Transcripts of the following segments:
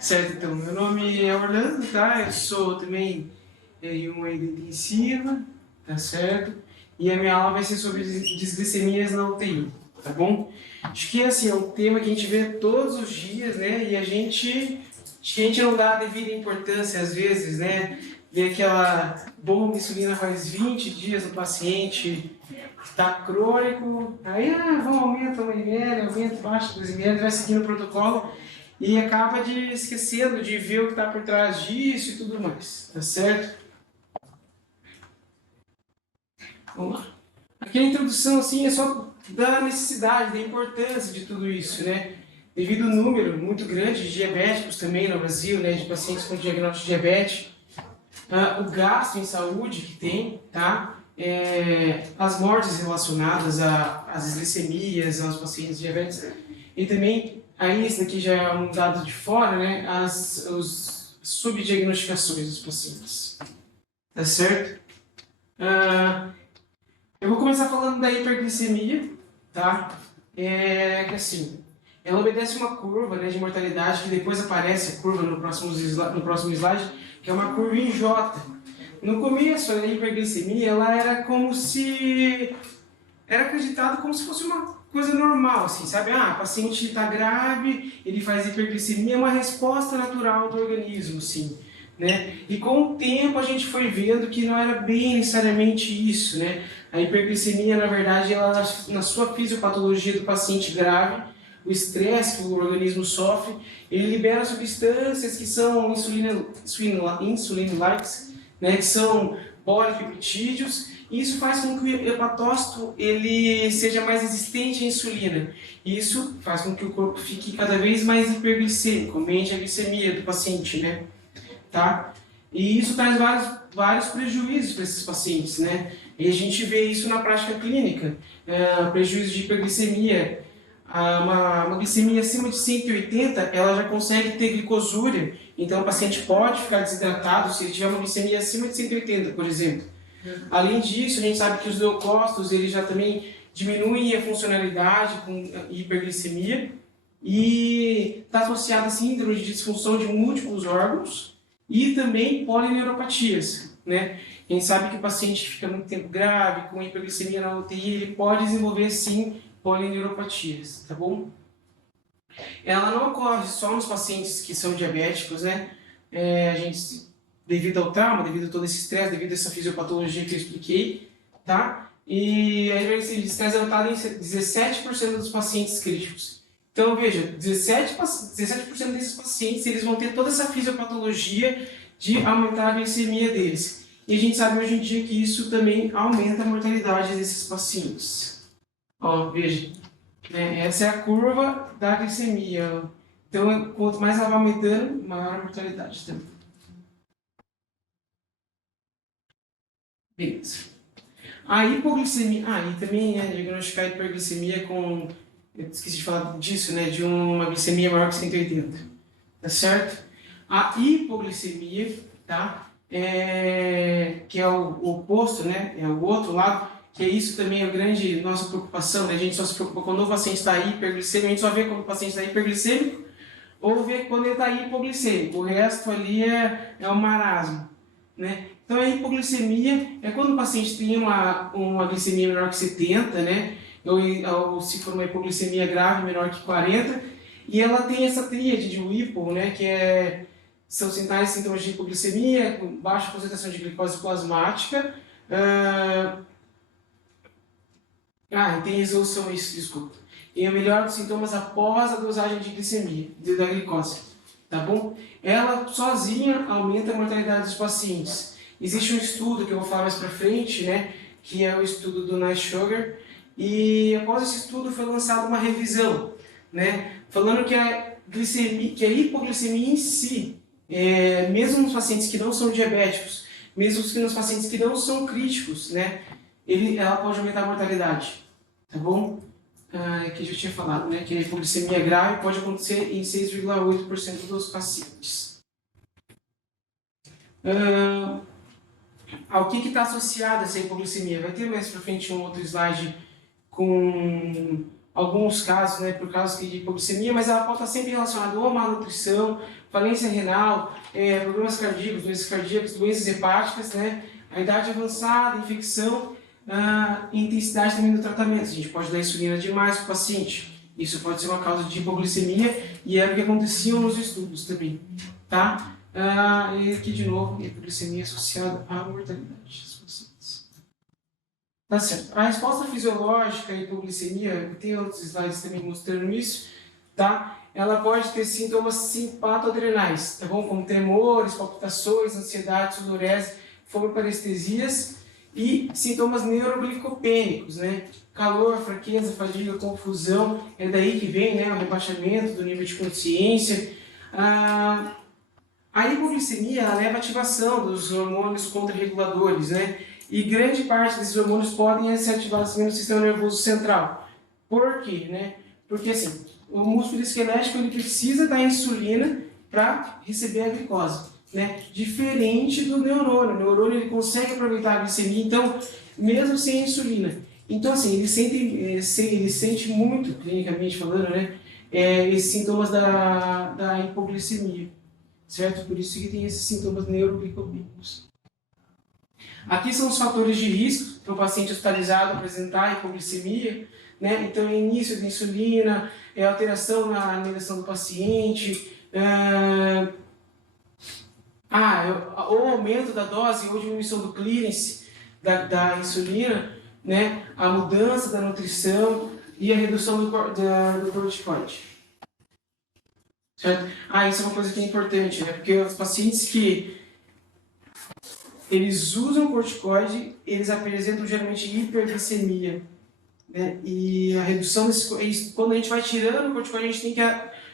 Certo, então, meu nome é Orlando, tá? Eu sou também um aí de ensino, tá certo? E a minha aula vai ser sobre disglicemias na UTI, tá bom? Acho que assim, é um tema que a gente vê todos os dias, né? E acho que a gente não dá a devida importância às vezes, né? Vê aquela bomba de insulina faz 20 dias no paciente, está crônico, aí vamos aumenta 1 ml, aumenta, baixa 2 ml, vai seguindo o protocolo e acaba de esquecendo de ver o que está por trás disso e tudo mais, tá certo? Vamos lá. Aqui a introdução assim é só da necessidade, da importância de tudo isso, né? Devido ao número muito grande de diabéticos também no Brasil, né, de pacientes com diagnóstico de diabetes, o gasto em saúde que tem, tá? As mortes relacionadas às disglicemias, aos pacientes diabéticos, e também, aí esse daqui já é um dado de fora, né? Os subdiagnosticações dos pacientes, tá certo? Eu vou começar falando da hiperglicemia, tá? Que assim, ela obedece uma curva, né, de mortalidade, que depois aparece a curva no próximo slide, que é uma curva em J. No começo, a hiperglicemia, ela era como se... Era acreditado como se fosse uma coisa normal, assim, sabe? O paciente está grave, ele faz hiperglicemia, é uma resposta natural do organismo, assim, né? E com o tempo a gente foi vendo que não era bem necessariamente isso, né? A hiperglicemia, na verdade, ela, na sua fisiopatologia do paciente grave, o estresse que o organismo sofre, ele libera substâncias que são insulino-likes, né, que são polipeptídeos, e isso faz com que o hepatócito ele seja mais resistente à insulina. E isso faz com que o corpo fique cada vez mais hiperglicêmico, aumente a glicemia do paciente, né? Tá? E isso traz vários prejuízos para esses pacientes, né? E a gente vê isso na prática clínica, prejuízo de hiperglicemia. Uma glicemia acima de 180, ela já consegue ter glicosúria, então o paciente pode ficar desidratado se ele tiver uma glicemia acima de 180, por exemplo. Além disso, a gente sabe que os leucócitos eles já também diminuem a funcionalidade com hiperglicemia e está associado a síndrome de disfunção de múltiplos órgãos e também polineuropatias, né? A gente sabe que o paciente fica muito tempo grave, com hiperglicemia na UTI, ele pode desenvolver sim polineuropatias, tá bom? Ela não ocorre só nos pacientes que são diabéticos, né? A gente, devido ao trauma, devido a todo esse estresse, devido a essa fisiopatologia que eu expliquei, tá? E a estresse é notado em 17% dos pacientes críticos. Então, veja, 17% desses pacientes eles vão ter toda essa fisiopatologia de aumentar a glicemia deles. E a gente sabe hoje em dia que isso também aumenta a mortalidade desses pacientes. Ó, veja, né, essa é a curva da glicemia. Então, quanto mais ela vai aumentando, maior a mortalidade também. Beleza. A hipoglicemia... e também diagnosticar a hiperglicemia com... Eu esqueci de falar disso, né? De uma glicemia maior que 180. Tá certo? A hipoglicemia, tá? Que é o oposto, né? É o outro lado, que é isso também a grande nossa preocupação, né? A gente só se preocupa quando o paciente está hiperglicêmico, a gente só vê quando o paciente está hiperglicêmico ou vê quando ele está hipoglicêmico. O resto ali é um marasmo, né? Então a hipoglicemia é quando o paciente tem uma glicemia menor que 70, né? Ou se for uma hipoglicemia grave menor que 40, e ela tem essa tríade de hipo, né? Que são sinais e sintomas de hipoglicemia, com baixa concentração de glicose plasmática. E tem resolução, isso, desculpa. E a melhora dos sintomas após a dosagem de glicemia, da glicose. Tá bom? Ela sozinha aumenta a mortalidade dos pacientes. Existe um estudo que eu vou falar mais pra frente, né? Que é o estudo do Nice Sugar. E após esse estudo foi lançada uma revisão, né? Falando que que a hipoglicemia em si, mesmo nos pacientes que não são diabéticos, mesmo nos pacientes que não são críticos, né? Ela pode aumentar a mortalidade, tá bom? Que eu já tinha falado, né? Que a hipoglicemia grave pode acontecer em 6,8% dos pacientes. Ao que está associada essa hipoglicemia? Vai ter mais para frente um outro slide com alguns casos, né, por causa de hipoglicemia, mas ela pode estar sempre relacionada ou a má nutrição, falência renal, problemas cardíacos, doenças cardíacas, doenças hepáticas, né, a idade avançada, infecção, e intensidade também do tratamento. A gente pode dar insulina demais para o paciente. Isso pode ser uma causa de hipoglicemia e era o que acontecia nos estudos também, tá? E aqui de novo, hipoglicemia associada à mortalidade dos pacientes. Tá certo. A resposta fisiológica à hipoglicemia, tem outros slides também mostrando isso, tá? Ela pode ter sintomas simpatoadrenais, tá bom? Como tremores, palpitações, ansiedade, sudorese, fome, parestesias e sintomas neuroglicopênicos, né? Calor, fraqueza, fadiga, confusão, é daí que vem, né, o rebaixamento do nível de consciência. A hipoglicemia leva à ativação dos hormônios contrarreguladores, né? E grande parte desses hormônios podem ser ativados no sistema nervoso central. Por quê, né? Porque assim, o músculo esquelético ele precisa da insulina para receber a glicose, né? Diferente do neurônio. O neurônio ele consegue aproveitar a glicemia, então, mesmo sem insulina. Então, assim, ele sente muito, clinicamente falando, né? Esses sintomas da hipoglicemia, certo? Por isso que tem esses sintomas neuroglicopênicos. Aqui são os fatores de risco para o paciente hospitalizado apresentar hipoglicemia, né? Então, início de insulina, alteração na alimentação do paciente, ou aumento da dose ou diminuição do clearance da insulina, né? A mudança da nutrição e a redução do corticoide. Certo? Isso é uma coisa que é importante, né? Porque os pacientes que eles usam corticoide, eles apresentam geralmente hiperglicemia, né? E a redução desse, quando a gente vai tirando o corticoide, a gente tem que,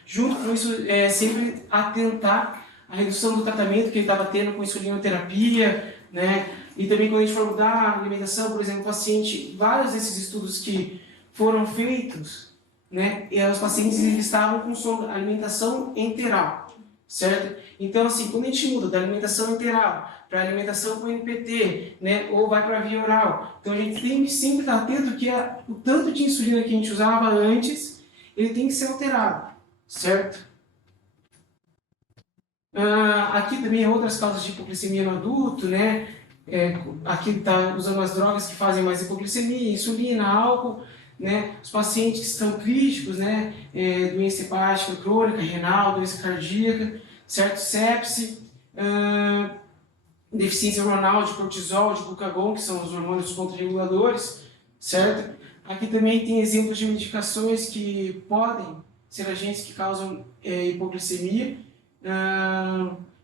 junto com isso, sempre atentar à redução do tratamento que ele estava tendo com insulinoterapia, né? E também quando a gente for mudar a alimentação, por exemplo, o paciente, vários desses estudos que foram feitos, né? E os pacientes eles estavam com alimentação enteral, certo? Então, assim, quando a gente muda da alimentação enteral para alimentação com NPT, né? Ou vai para a via oral, então a gente tem que sempre estar atento que o tanto de insulina que a gente usava antes, ele tem que ser alterado, certo? Aqui também outras causas de hipoglicemia no adulto, né? Aqui está usando as drogas que fazem mais hipoglicemia, insulina, álcool, né? Os pacientes que estão críticos, né? Doença hepática crônica, renal, doença cardíaca, certo? Sepse, deficiência hormonal de cortisol, de glucagon, que são os hormônios contrarreguladores, certo? Aqui também tem exemplos de medicações que podem ser agentes que causam hipoglicemia,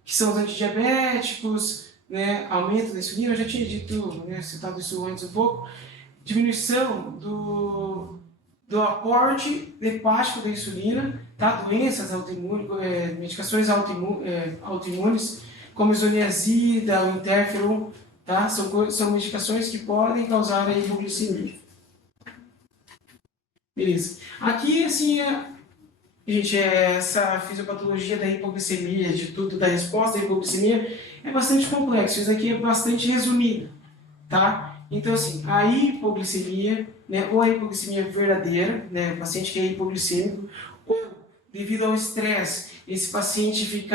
que são os antidiabéticos, né, aumento da insulina, eu já tinha dito, né, citado isso antes um pouco, diminuição do aporte hepático da insulina, tá? Doenças autoimunes, medicações autoimunes, como isoniazida, o interferon, tá? São medicações que podem causar a hipoglicemia. Beleza. Aqui, assim, gente, essa fisiopatologia da hipoglicemia, de tudo, da resposta à hipoglicemia, é bastante complexo. Isso aqui é bastante resumido, tá? Então, assim, a hipoglicemia, né, ou a hipoglicemia verdadeira, né, o paciente que é hipoglicêmico, ou devido ao estresse, esse paciente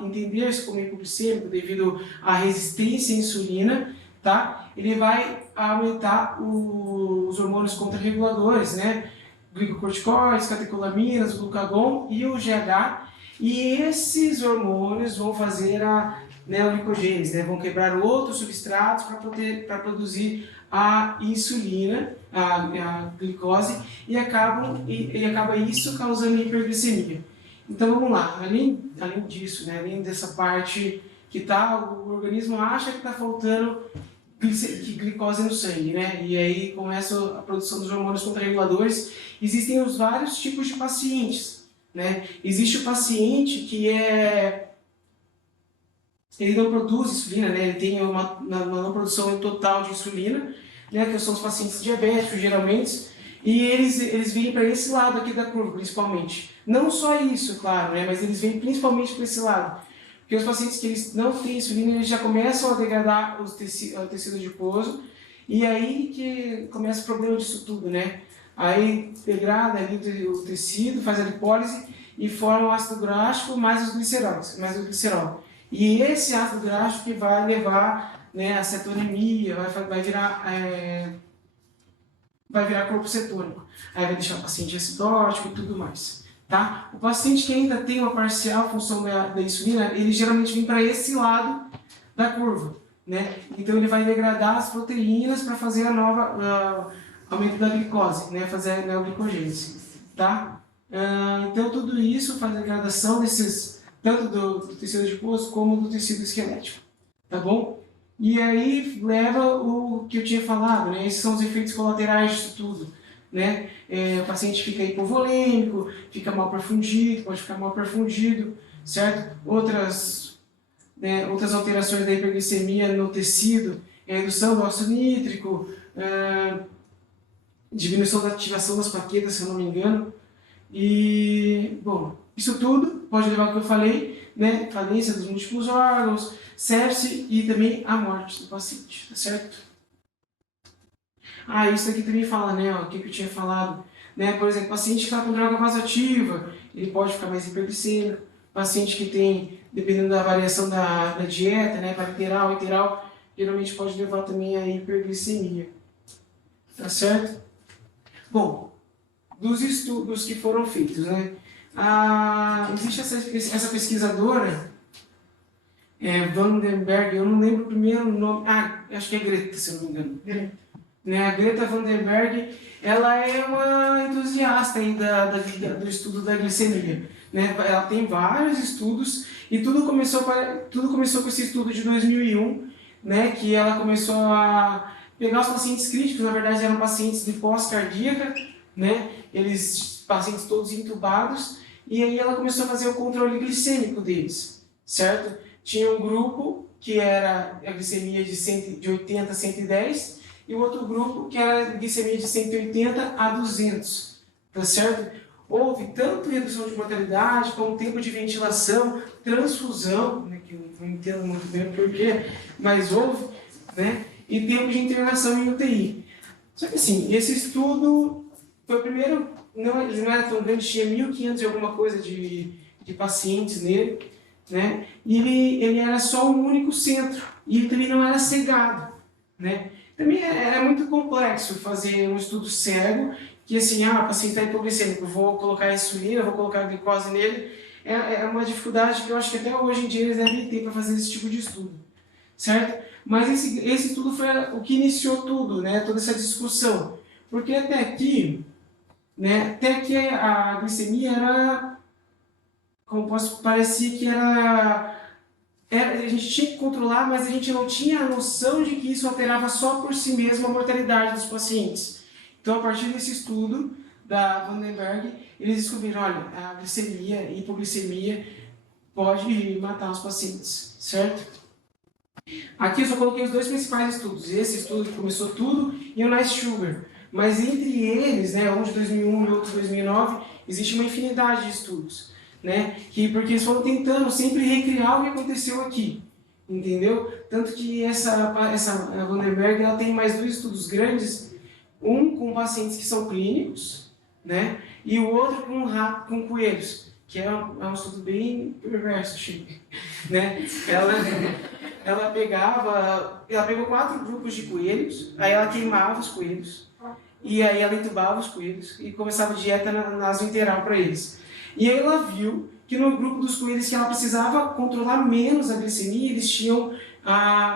entender-se como hipoglicêmico devido à resistência à insulina, tá? Ele vai aumentar os hormônios contrarreguladores, né? Glicocorticoides, catecolaminas, glucagon e o GH, e esses hormônios vão fazer a neoglicogênese, né? Vão quebrar outros substratos para produzir a insulina, a glicose, e acaba isso causando hiperglicemia. Então vamos lá, além disso, né? Além dessa parte que o organismo acha que está faltando glicose no sangue, né? E aí começa a produção dos hormônios contrarreguladores. Existem os vários tipos de pacientes, né? Existe o paciente que ele não produz insulina, né? Ele tem uma não produção total de insulina, né? Que são os pacientes diabéticos, geralmente, e eles vêm para esse lado aqui da curva, principalmente. Não só isso, claro, né? Mas eles vêm principalmente para esse lado. Porque os pacientes que eles não têm insulina, eles já começam a degradar o tecido adiposo, e aí que começa o problema disso tudo, né? Aí degrada ali o tecido, faz a lipólise e forma o ácido gráfico mais os gliceróis, mais o glicerol. E esse ácido gráfico que vai levar, né, a cetonemia, vai virar corpo cetônico. Aí vai deixar o paciente acidótico e tudo mais. Tá? O paciente que ainda tem uma parcial função da insulina, ele geralmente vem para esse lado da curva. Né? Então ele vai degradar as proteínas para fazer a nova aumento da glicose, né? Fazer a neoglicogênese. Tá? Então tudo isso faz a degradação desses, tanto do tecido adiposo como do tecido esquelético. Tá bom? E aí leva o que eu tinha falado, né? Esses são os efeitos colaterais disso tudo. Né? O paciente fica hipovolêmico, fica mal perfundido, pode ficar mal perfundido, certo? Outras alterações da hiperglicemia no tecido, a redução do óxido nítrico, diminuição da ativação das plaquetas, se eu não me engano. E, bom, isso tudo pode levar ao que eu falei, né? Falência dos múltiplos órgãos, sepse e também a morte do paciente, tá certo? Isso aqui também fala, né, o que eu tinha falado, né? Por exemplo, paciente que está com droga vasoativa, ele pode ficar mais hiperglicêmico. Paciente que tem, dependendo da variação da dieta, né, parenteral, enteral, geralmente pode levar também a hiperglicemia, tá certo? Bom, dos estudos que foram feitos, né? Existe essa pesquisadora, Vandenberg, eu não lembro o primeiro nome, acho que é Greta, se eu não me engano. Né, a Greta Vandenberg, ela é uma entusiasta aí do estudo da glicemia. Né? Ela tem vários estudos e tudo começou com esse estudo de 2001, né, que ela começou a pegar os pacientes críticos, na verdade eram pacientes de pós-cardíaca, né, pacientes todos entubados, e aí ela começou a fazer o controle glicêmico deles, certo? Tinha um grupo que era a glicemia de 80 a 110, e o outro grupo que era glicemia de 180 a 200, tá certo? Houve tanto redução de mortalidade, como tempo de ventilação, transfusão, né, que eu não entendo muito bem o porquê, mas houve, né, e tempo de internação em UTI. Só que assim, esse estudo foi o primeiro, ele não era tão grande, tinha 1.500 e alguma coisa de pacientes nele, né, e ele era só um único centro, e ele também não era cegado, né. Também é muito complexo fazer um estudo cego, que assim, o paciente está hipoglicêmico, vou colocar insulina, vou colocar glicose nele. É uma dificuldade que eu acho que até hoje em dia eles devem ter para fazer esse tipo de estudo, certo? Mas esse estudo foi o que iniciou tudo, né? Toda essa discussão. Porque até aqui a glicemia era, parecia que a gente tinha que controlar, mas a gente não tinha a noção de que isso alterava só por si mesmo a mortalidade dos pacientes. Então, a partir desse estudo da Vandenberg, eles descobriram, olha, a glicemia e hipoglicemia pode matar os pacientes, certo? Aqui eu só coloquei os dois principais estudos. Esse estudo que começou tudo e o Nice Sugar. Mas entre eles, né, um de 2001 e outro de 2009, existe uma infinidade de estudos. Né? Porque eles foram tentando sempre recriar o que aconteceu aqui, entendeu? Tanto que essa Vandenberg, ela tem mais dois estudos grandes, um com pacientes que são clínicos, né? E o outro com coelhos, que é um estudo bem perverso, Chico, né? Ela pegou 4 grupos de coelhos, aí ela queimava os coelhos, e aí ela entubava os coelhos e começava a dieta nasointeral para eles. E aí ela viu que no grupo dos coelhos que ela precisava controlar menos a glicemia, eles tinham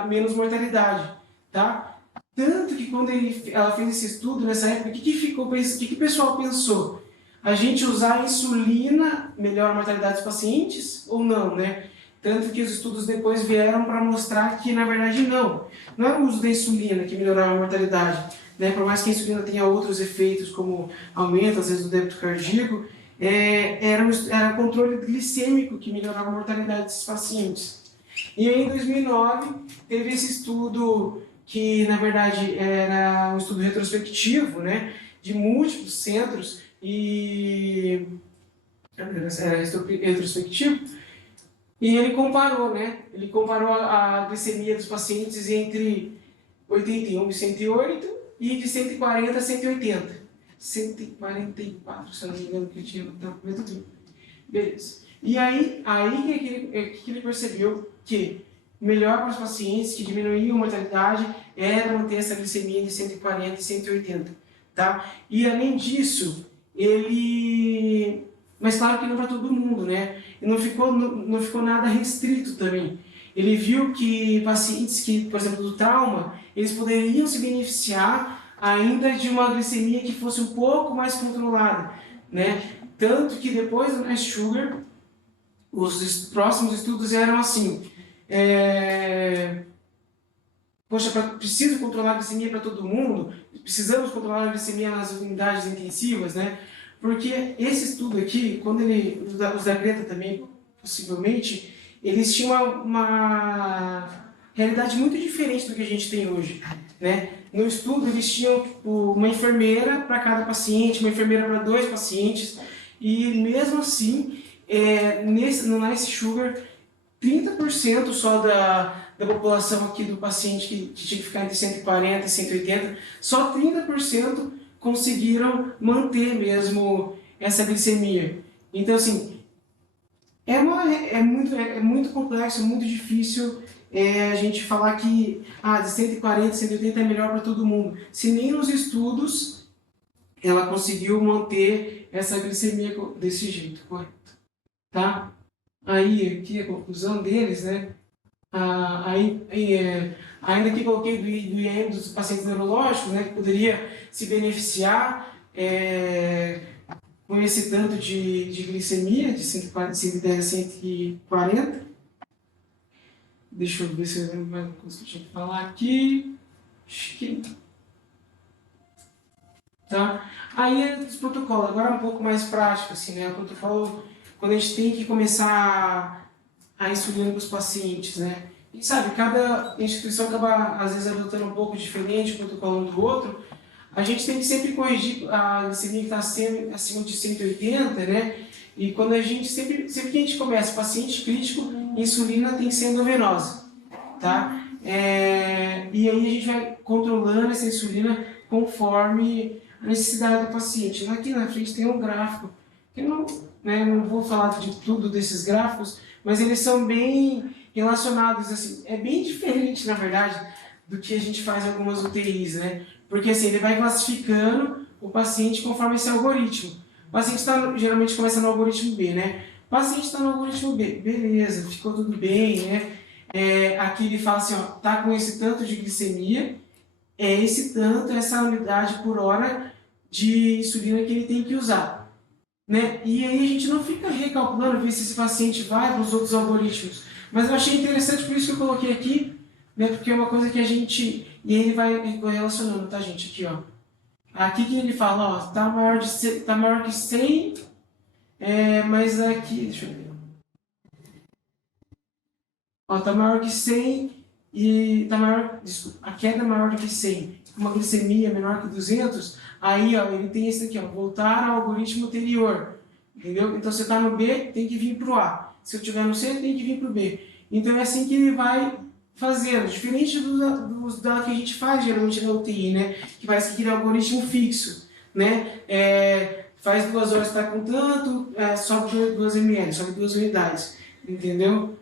menos mortalidade, tá? Tanto que quando ela fez esse estudo nessa época, o que o pessoal pensou? A gente usar a insulina melhora a mortalidade dos pacientes ou não, né? Tanto que os estudos depois vieram para mostrar que, na verdade, não era o uso da insulina que melhorava a mortalidade, né? Por mais que a insulina tenha outros efeitos, como aumento, às vezes, do débito cardíaco, era o controle glicêmico que melhorava a mortalidade desses pacientes. E aí, em 2009, teve esse estudo que, na verdade, era um estudo retrospectivo, né, de múltiplos centros, era retrospectivo, e ele comparou, né, a glicemia dos pacientes entre 81 e 108 e de 140 a 180. 144, se eu não me engano, que eu tinha notado, mas tudo bem. Beleza. E aí que ele percebeu que melhor para os pacientes que diminuíam a mortalidade era manter essa glicemia de 140 e 180, tá? E além disso, mas claro que não para todo mundo, né? E não ficou nada restrito também. Ele viu que pacientes que, por exemplo, do trauma, eles poderiam se beneficiar ainda de uma glicemia que fosse um pouco mais controlada, né? Tanto que depois do NASH Sugar, os próximos estudos eram assim, preciso controlar a glicemia para todo mundo, precisamos controlar a glicemia nas unidades intensivas, né? Porque esse estudo aqui, os da Greta também, possivelmente, eles tinham uma realidade muito diferente do que a gente tem hoje, né? No estudo, eles tinham tipo, uma enfermeira para cada paciente, uma enfermeira para 2 pacientes, e mesmo assim, no Nice Sugar, 30% só da população aqui do paciente que tinha que ficar entre 140 e 180, só 30% conseguiram manter mesmo essa glicemia. Então, assim, é muito complexo, é muito difícil a gente falar que de 140, 180 é melhor para todo mundo. Se nem nos estudos ela conseguiu manter essa glicemia desse jeito, correto? Tá? Aí, aqui a conclusão deles, né? Ainda que coloquei do IEM dos pacientes neurológicos, né, que poderia se beneficiar com esse tanto de glicemia, de 110 a 140. Deixa eu ver se eu lembro mais uma coisa que eu tinha que falar aqui. Tá? Aí os protocolos, agora um pouco mais prático, assim, né? O protocolo, quando a gente tem que começar a insulina para os pacientes, né? E sabe, cada instituição acaba, às vezes, adotando um pouco diferente o protocolo um do outro. A gente tem que sempre corrigir a glicemia que está acima de 180, né? E quando sempre que a gente começa, paciente crítico, insulina tem que ser endovenosa, tá? E aí a gente vai controlando essa insulina conforme a necessidade do paciente. Aqui na frente tem um gráfico, que não vou falar de tudo desses gráficos, mas eles são bem relacionados, assim, é bem diferente, na verdade, do que a gente faz em algumas UTIs, né? Porque assim, ele vai classificando o paciente conforme esse algoritmo. O paciente geralmente começa no algoritmo B, né? O paciente está no algoritmo B, beleza, ficou tudo bem, né? Aqui ele fala assim, ó, tá com esse tanto de glicemia, esse tanto, essa unidade por hora de insulina que ele tem que usar, né? E aí a gente não fica recalculando, ver se esse paciente vai para os outros algoritmos. Mas eu achei interessante, por isso que eu coloquei aqui, né? Porque é uma coisa que a gente... E ele vai relacionando, tá, gente? Aqui, ó. Aqui que ele fala, ó, tá maior que 100, mas aqui, deixa eu ver. Ó, tá maior que 100 e tá maior, desculpa, a queda é maior do que 100, uma glicemia menor que 200, aí, ó, ele tem esse aqui, ó, voltar ao algoritmo anterior, entendeu? Então, você tá no B, tem que vir pro A. Se eu tiver no C, tem que vir pro B. Então, é assim que ele vai fazendo, diferente dos dados que a gente faz geralmente na UTI, né? Que parece que aquele algoritmo fixo, né? Faz 2 horas está com tanto, sobe 2 ml, sobe 2 unidades, entendeu?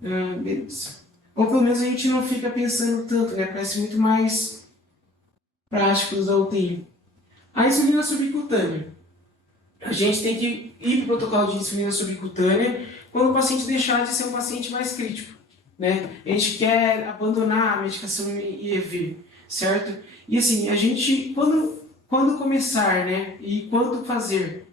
Beleza. Ou pelo menos a gente não fica pensando tanto, né? Parece muito mais prático usar o UTI. A insulina subcutânea. A gente tem que ir para o protocolo de insulina subcutânea quando o paciente deixar de ser um paciente mais crítico, né? A gente quer abandonar a medicação IEV, certo? E assim, a gente, quando começar, né? E quanto fazer?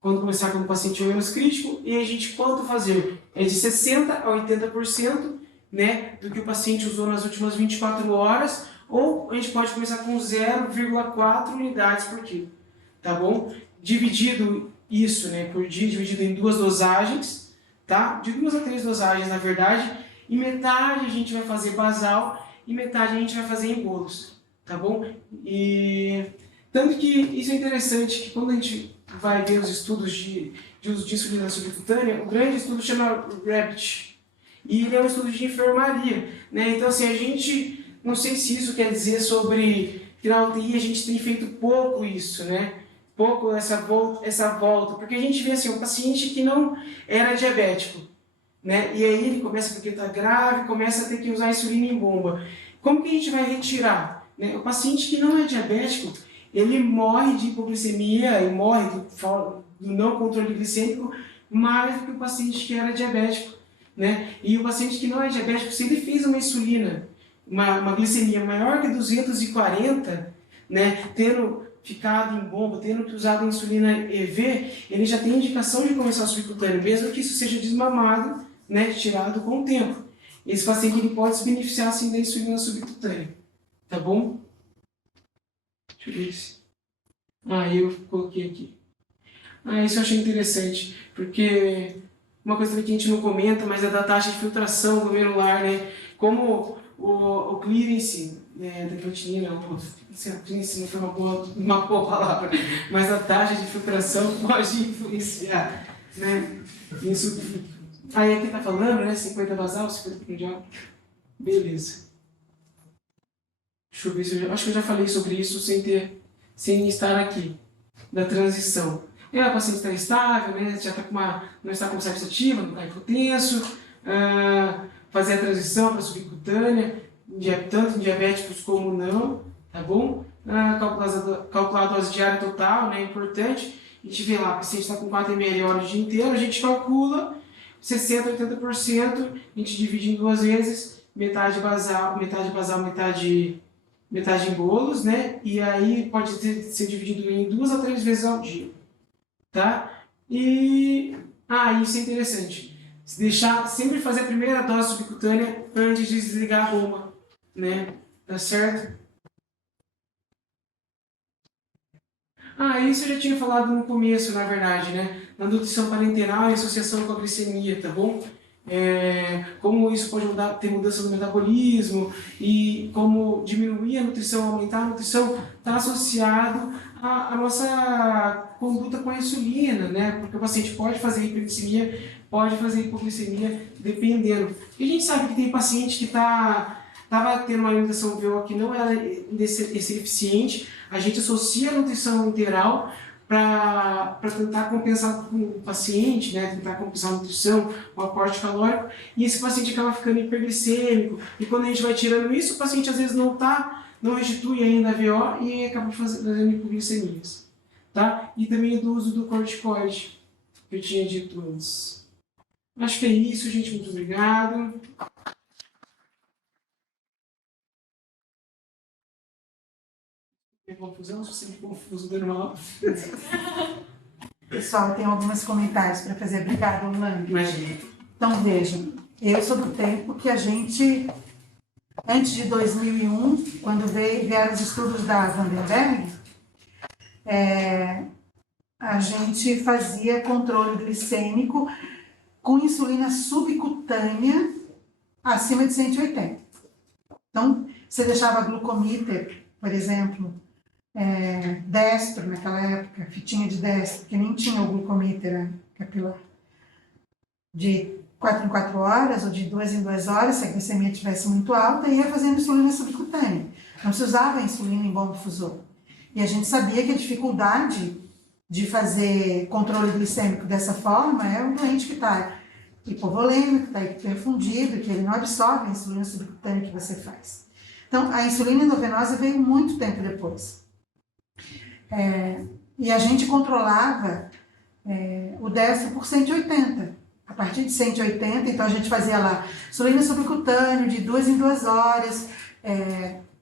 Quando começar com o paciente menos crítico, e a gente quanto fazer? É de 60% a 80%, né? Do que o paciente usou nas últimas 24 horas, ou a gente pode começar com 0,4 unidades por quilo, tá bom? Dividido isso, né, por dia, dividido em 2 dosagens, tá? De 2 a 3 dosagens, na verdade, e metade a gente vai fazer basal e metade a gente vai fazer em bolos, tá bom? E tanto que isso é interessante, que quando a gente vai ver os estudos de uso de insulina subcutânea, o grande estudo chama RABBIT, e ele é um estudo de enfermaria, né? Então, assim, a gente, não sei se isso quer dizer sobre que na UTI a gente tem feito pouco isso, né? Pouco essa volta, porque a gente vê assim, um paciente que não era diabético, né? E aí ele começa, porque está grave, começa a ter que usar insulina em bomba. Como que a gente vai retirar? Né? O paciente que não é diabético, ele morre de hipoglicemia e morre do não controle glicêmico mais do que o paciente que era diabético, né? E o paciente que não é diabético, se ele fez uma insulina, uma glicemia maior que 240, né? Tendo ficado em bomba, tendo que usar a insulina EV, ele já tem indicação de começar o subcutâneo, mesmo que isso seja desmamado, né? Tirado com o tempo. Esse paciente ele pode se beneficiar assim da insulina subcutânea, tá bom? Deixa eu ver se... eu coloquei aqui. Isso eu achei interessante, porque uma coisa também que a gente não comenta, mas é da taxa de filtração glomerular, né? Como o clearance da creatinina, clearance não foi uma boa palavra, mas a taxa de filtração pode influenciar, né? Isso. Aí aqui tá falando, né? 50 basal, 50 mundial. Beleza. Deixa eu ver se acho que eu já falei sobre isso sem estar aqui, da transição. O paciente está estável, né? Já está não está com sepsia ativa, não está hipotenso, fazer a transição para subcutânea, tanto em diabéticos como não, tá bom? Calcular a dose diária total, né? É importante. A gente vê lá, o paciente está com 4 ml hora o dia inteiro, a gente calcula 60% a 80%, a gente divide em 2 vezes, metade basal, metade em bolos, né? E aí pode ser dividido em 2 a 3 vezes ao dia, tá? E isso é interessante. Sempre fazer a primeira dose subcutânea antes de desligar a bomba, né? Tá certo? Isso eu já tinha falado no começo, na verdade, né? Na nutrição parenteral e associação com a glicemia, tá bom? Como isso pode ter mudança no metabolismo e como diminuir a nutrição, aumentar a nutrição, está associado à nossa conduta com a insulina, né? Porque o paciente pode fazer hiperglicemia, pode fazer hipoglicemia, dependendo. E a gente sabe que tem paciente que estava tendo uma alimentação VO que não era eficiente, a gente associa a nutrição integral para tentar compensar o paciente, né? Tentar compensar a nutrição, o aporte calórico, e esse paciente acaba ficando hiperglicêmico, e quando a gente vai tirando isso, o paciente às vezes não restitui ainda a VO e acaba fazendo hipoglicemias, tá? E também do uso do corticoide, que eu tinha dito antes. Acho que é isso, gente, muito obrigado. Tem confusão? Sou sempre confuso, dando uma aula. Pessoal, tem alguns comentários para fazer. Obrigada, Orlando. Imagina. Então, vejam, eu sou do tempo que a gente, antes de 2001, quando vieram os estudos da Vandenberg, a gente fazia controle glicêmico com insulina subcutânea acima de 180. Então, você deixava glucomíter, por exemplo, destro naquela época, fitinha de destro, que nem tinha o glucomíter capilar, de 4 em 4 horas ou de 2 em 2 horas, se a glicemia estivesse muito alta, ia fazendo insulina subcutânea. Não se usava insulina em bomba difusor. E a gente sabia que a dificuldade de fazer controle glicêmico dessa forma é o doente que está hipovolêmico, está hiperfundido, que ele não absorve a insulina subcutânea que você faz. Então, a insulina endovenosa veio muito tempo depois. E a gente controlava o destro por 180. A partir de 180, então a gente fazia lá insulina subcutânea de 2 em 2 horas,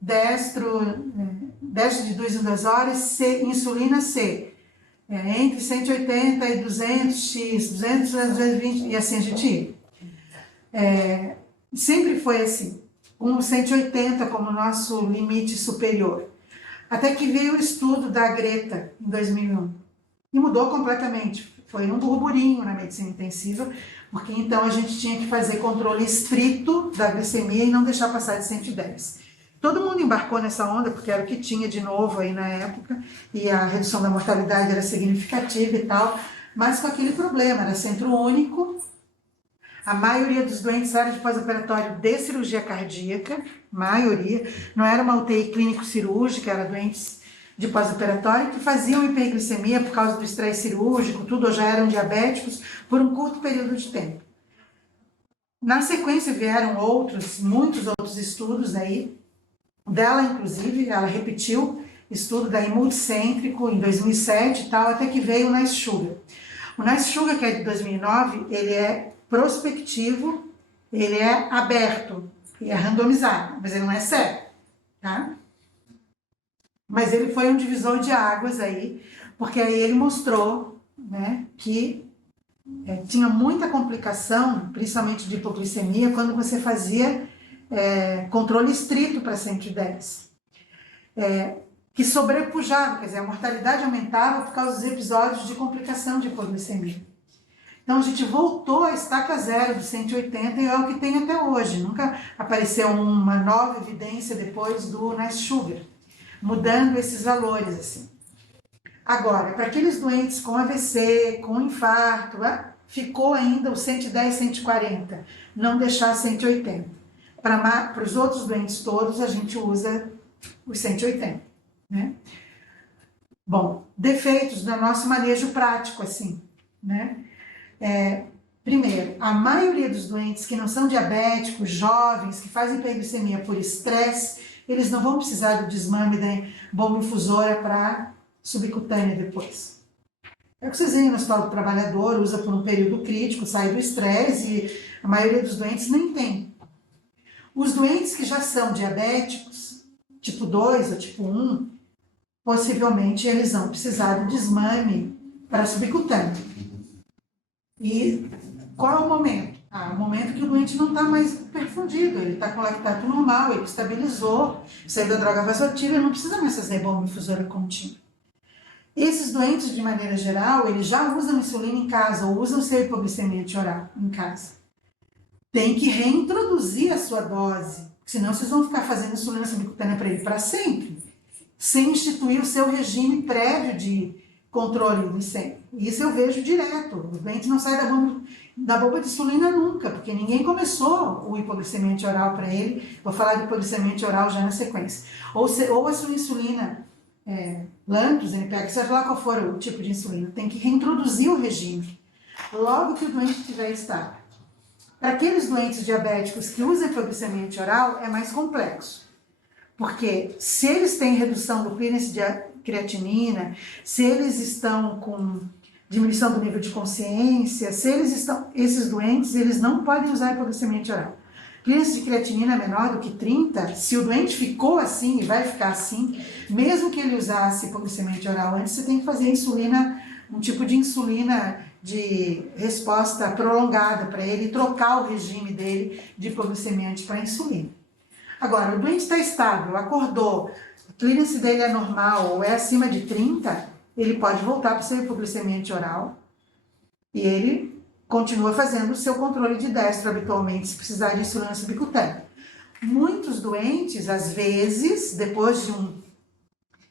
destro de 2 em 2 horas, insulina C, entre 180 e 200x, 200, 220, e assim a gente ia. Sempre foi assim, com 180 como nosso limite superior. Até que veio o estudo da Greta, em 2001, e mudou completamente. Foi um burburinho na medicina intensiva, porque então a gente tinha que fazer controle estrito da glicemia e não deixar passar de 110. Todo mundo embarcou nessa onda, porque era o que tinha de novo aí na época, e a redução da mortalidade era significativa e tal, mas com aquele problema, era centro único, A maioria dos doentes era de pós-operatório de cirurgia cardíaca, maioria, não era uma UTI clínico-cirúrgica, era doentes de pós-operatório que faziam hiperglicemia por causa do estresse cirúrgico, tudo, ou já eram diabéticos por um curto período de tempo. Na sequência vieram muitos outros estudos aí, dela inclusive, ela repetiu estudo daí multicêntrico em 2007 e tal, até que veio o NICE Sugar. O NICE Sugar, que é de 2009, ele é prospectivo, ele é aberto e é randomizado, mas ele não é cego, tá? Mas ele foi um divisor de águas aí, porque aí ele mostrou, né, que tinha muita complicação, principalmente de hipoglicemia, quando você fazia controle estrito para 110. Que sobrepujava, quer dizer, a mortalidade aumentava por causa dos episódios de complicação de hipoglicemia. Então a gente voltou à estaca zero do 180 e é o que tem até hoje. Nunca apareceu uma nova evidência depois do NICE Sugar, mudando esses valores assim. Agora, para aqueles doentes com AVC, com infarto, ficou ainda o 110, 140, não deixar 180. Para os outros doentes todos, a gente usa os 180, né? Bom, defeitos do nosso manejo prático, assim, né? Primeiro, a maioria dos doentes que não são diabéticos, jovens, que fazem hiperglicemia por estresse, eles não vão precisar do desmame da bomba infusora para subcutânea depois. É o que vocês veem no Hospital do Trabalhador, usa por um período crítico, sai do estresse e a maioria dos doentes nem tem. Os doentes que já são diabéticos, tipo 2 ou tipo 1, possivelmente eles vão precisar do desmame para subcutânea. E qual é o momento? O momento que o doente não está mais perfundido, ele está com lactato normal, ele estabilizou, saiu da droga vasoativa, ele não precisa mais fazer bomba infusora contínua. Esses doentes, de maneira geral, eles já usam insulina em casa ou usam seu hipoglicemia oral em casa. Tem que reintroduzir a sua dose, senão vocês vão ficar fazendo insulina subcutânea para ele para sempre, sem instituir o seu regime prévio de controle glicêmico. Isso eu vejo direto. Os doentes não saem da bomba de insulina nunca, porque ninguém começou o hipoglicemia oral para ele. Vou falar de hipoglicemia oral já na sequência. Ou a sua insulina Lantus, NPH, seja lá qual for o tipo de insulina, tem que reintroduzir o regime logo que o doente tiver estável. Para aqueles doentes diabéticos que usam hipoglicemia oral, é mais complexo. Porque se eles têm redução do clearance de creatinina, se eles estão com diminuição do nível de consciência, esses doentes, eles não podem usar hipoglicemia oral. Clearance de creatinina menor do que 30, se o doente ficou assim e vai ficar assim, mesmo que ele usasse hipoglicemia oral antes, você tem que fazer insulina, um tipo de insulina de resposta prolongada para ele, trocar o regime dele de hipoglicemia para insulina. Agora, o doente está estável, acordou, a clearance dele é normal ou é acima de 30, ele pode voltar para o seu hipoglicemia oral e ele continua fazendo o seu controle de destro habitualmente, se precisar de insulina subcutânea. Muitos doentes, às vezes, depois de um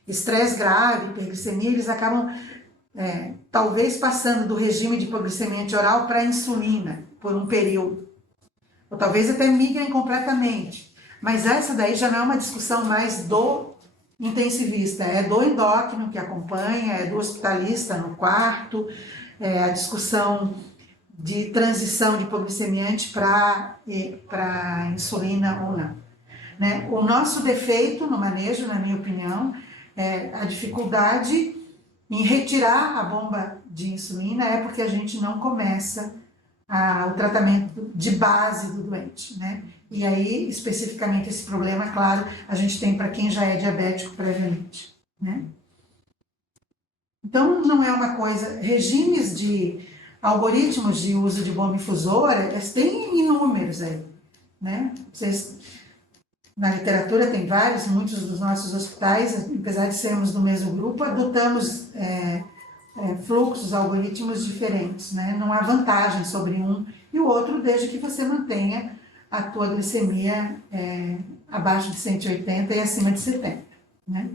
estresse grave, hiperglicemia, eles acabam talvez passando do regime de hipoglicemia oral para a insulina por um período. Ou talvez até migrem completamente. Mas essa daí já não é uma discussão mais do intensivista, é do endócrino que acompanha, é do hospitalista no quarto, a discussão de transição de hipoglicemiante para insulina ou não. Né? O nosso defeito no manejo, na minha opinião, é a dificuldade em retirar a bomba de insulina, é porque a gente não começa o tratamento de base do doente, né? E aí, especificamente, esse problema, claro, a gente tem para quem já é diabético previamente, né? Então, não é uma coisa... Regimes de algoritmos de uso de bomba infusora, tem inúmeros aí, né? Na literatura tem vários, muitos dos nossos hospitais, apesar de sermos do mesmo grupo, adotamos fluxos, algoritmos diferentes, né? Não há vantagem sobre um e o outro, desde que você mantenha a tua glicemia abaixo de 180 e acima de 70, né?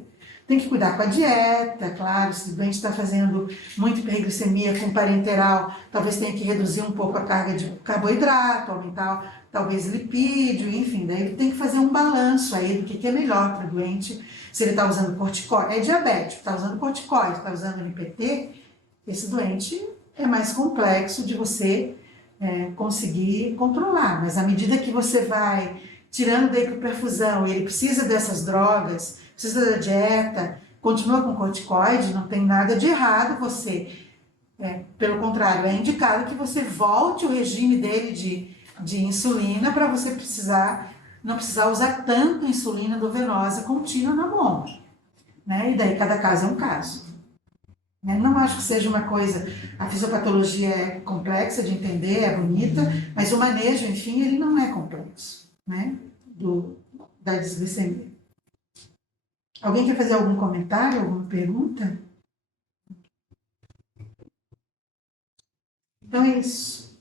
Tem que cuidar com a dieta, claro, se o doente está fazendo muita hiperglicemia com parenteral, talvez tenha que reduzir um pouco a carga de carboidrato, aumentar talvez lipídio, enfim, daí tem que fazer um balanço aí do que é melhor para o doente, se ele está usando corticoide, é diabético, está usando corticoide, está usando NPT, esse doente é mais complexo de você conseguir controlar, mas à medida que você vai tirando da hipoperfusão e ele precisa dessas drogas, precisa da dieta, continua com corticoide, não tem nada de errado você, pelo contrário, é indicado que você volte o regime dele de insulina para você não precisar usar tanto insulina endovenosa contínua na bomba, né? E daí cada caso é um caso. Não acho que seja uma coisa, a fisiopatologia é complexa de entender, é bonita, mas o manejo, enfim, ele não é complexo, né? Da desglicemia. Alguém quer fazer algum comentário, alguma pergunta? Então é isso.